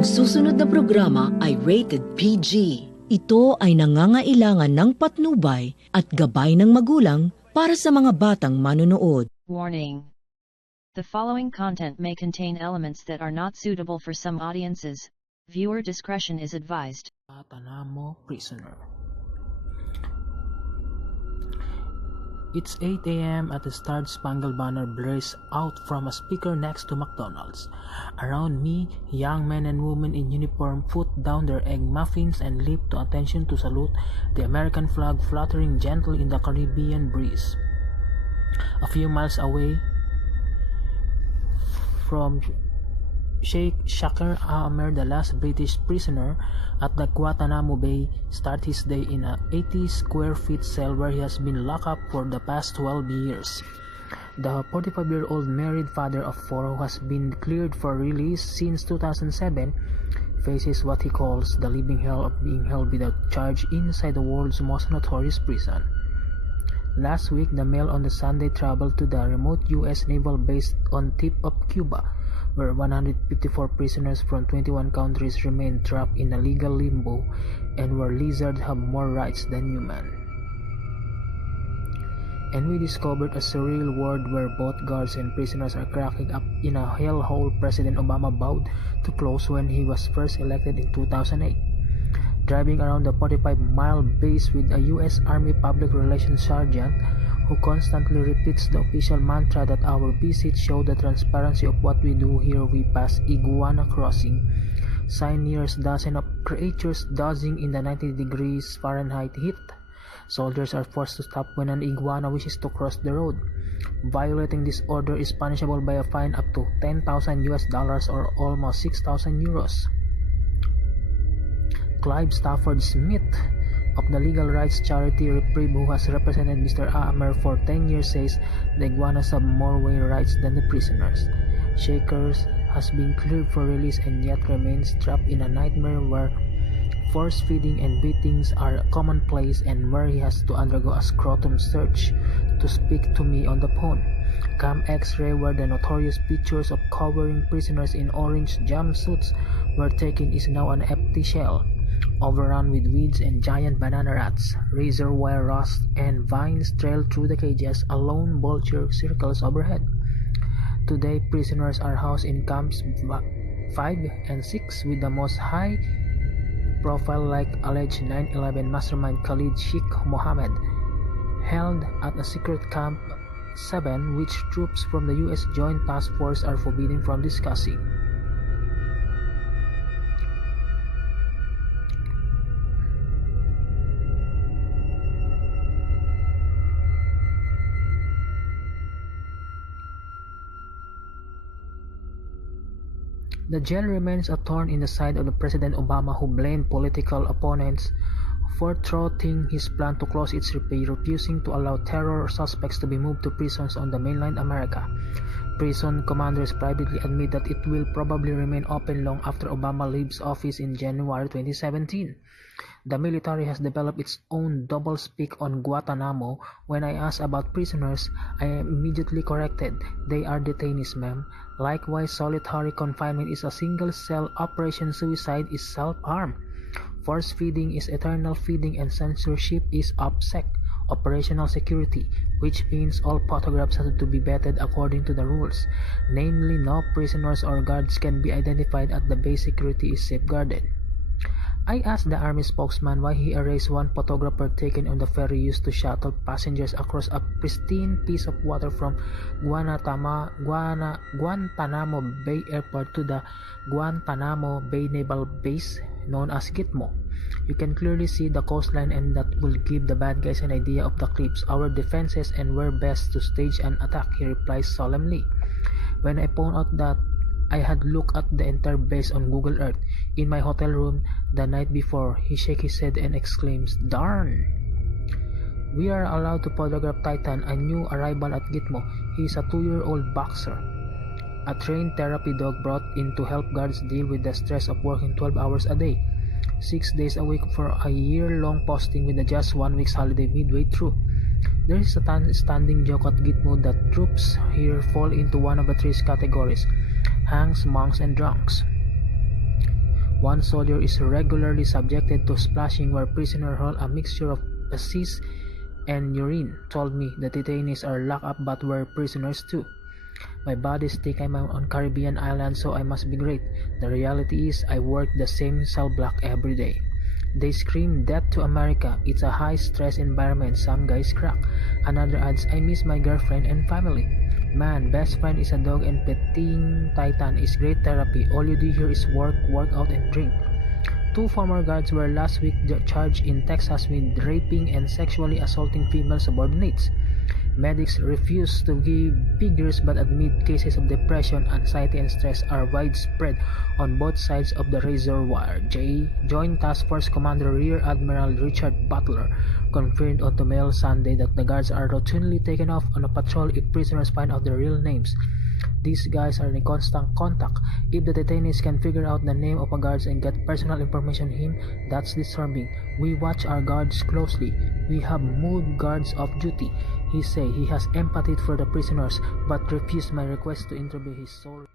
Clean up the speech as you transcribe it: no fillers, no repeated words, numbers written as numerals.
Ang susunod na programa ay rated PG. Ito ay nangangailangan ng patnubay at gabay ng magulang para sa mga batang manonood. Warning. The following content may contain elements that are not suitable for some audiences. Viewer discretion is advised. Guantanamo Prisoner. It's 8 a.m. at the Star-Spangled Banner blares out from a speaker next to McDonald's. Around me, young men and women in uniform put down their egg muffins and leap to attention to salute the American flag fluttering gently in the Caribbean breeze. A few miles away from Sheikh Shakir Ahmed, the last British prisoner at the Guantanamo Bay, started his day in a 80 square feet cell where he has been locked up for the past 12 years. The 45-year-old married father of 4 who has been cleared for release since 2007 faces what he calls the living hell of being held without charge inside the world's most notorious prison. Last week, the Mail on the Sunday traveled to the remote U.S. naval base on tip of Cuba, where 154 prisoners from 21 countries remain trapped in a legal limbo and where lizards have more rights than humans. And we discovered a surreal world where both guards and prisoners are cracking up in a hellhole President Obama vowed to close when he was first elected in 2008. Driving around the 45-mile base with a U.S. Army Public Relations Sergeant who constantly repeats the official mantra that our visits show the transparency of what we do here. We pass Iguana Crossing, sign near a dozen of creatures dodging in the 90 degrees Fahrenheit heat. Soldiers are forced to stop when an iguana wishes to cross the road. Violating this order is punishable by a fine up to $10,000 or almost 6,000 euros. Clive Stafford Smith of the legal rights charity Reprieve, who has represented Mr. Ahmer for 10 years, says the iguanas have more rights than the prisoners. Shakers has been cleared for release and yet remains trapped in a nightmare where force feeding and beatings are commonplace and where he has to undergo a scrotum search to speak to me on the phone. Cam X-ray where the notorious pictures of cowering prisoners in orange jumpsuits were taken is now an empty shell, overrun with weeds and giant banana rats. Razor wire rust and vines trail through the cages. A lone vulture circles overhead. Today, prisoners are housed in camps 5 and 6 with the most high profile like alleged 9/11 mastermind Khalid Sheikh Mohammed, held at a secret camp 7 which troops from the U.S. Joint Task Force are forbidden from discussing. The jail remains a thorn in the side of the President Obama, who blamed political opponents for thwarting his plan to close its refusing to allow terror suspects to be moved to prisons on the mainland America. Prison commanders privately admit that it will probably remain open long after Obama leaves office in January 2017. The military has developed its own doublespeak on Guantanamo. When I ask about prisoners, I am immediately corrected. They are detainees, ma'am. Likewise, solitary confinement is a single-cell operation. Suicide is self-harm. Force feeding is eternal feeding, and censorship is OPSEC, operational security, which means all photographs have to be vetted according to the rules. Namely, no prisoners or guards can be identified as the base security is safeguarded. I asked the Army spokesman why he erased one photographer taken on the ferry used to shuttle passengers across a pristine piece of water from Guantanamo Bay Airport to the Guantanamo Bay Naval Base known as Gitmo. You can clearly see the coastline, and that will give the bad guys an idea of the cliffs, our defenses, and where best to stage an attack, he replies solemnly. When I point out that I had looked at the entire base on Google Earth in my hotel room the night before, he shakes his head and exclaims, "Darn!" We are allowed to photograph Titan, a new arrival at Gitmo. He is a 2-year-old boxer, a trained therapy dog brought in to help guards deal with the stress of working 12 hours a day, 6 days a week for a year-long posting with just 1 week's holiday midway through. There is a standing joke at Gitmo that troops here fall into one of the 3 categories: hangs, monks, and drunks. One soldier is regularly subjected to splashing where prisoners hold a mixture of feces and urine. Told me the detainees are locked up but we're prisoners too. My buddies think I'm on Caribbean island, so I must be great. The reality is I work the same cell block every day. They scream death to America. It's a high-stress environment. Some guys crack. Another adds, I miss my girlfriend and family. Man, best friend is a dog and petting Titan is great therapy. All you do here is work, work out and drink. 2 former guards were last week charged in Texas with raping and sexually assaulting female subordinates. Medics refuse to give figures but admit cases of depression, anxiety, and stress are widespread on both sides of the reservoir. Joint Task Force Commander Rear Admiral Richard Butler confirmed on Mail Sunday that the guards are routinely taken off on a patrol if prisoners find out their real names. These guys are in constant contact. If the detainees can figure out the name of a guard and get personal information on him, that's disturbing. We watch our guards closely. We have moved guards off duty. He say he has empathy for the prisoners but refused my request to interview his soul.